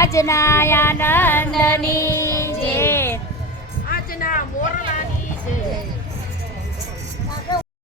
રાજના આજના આનંદની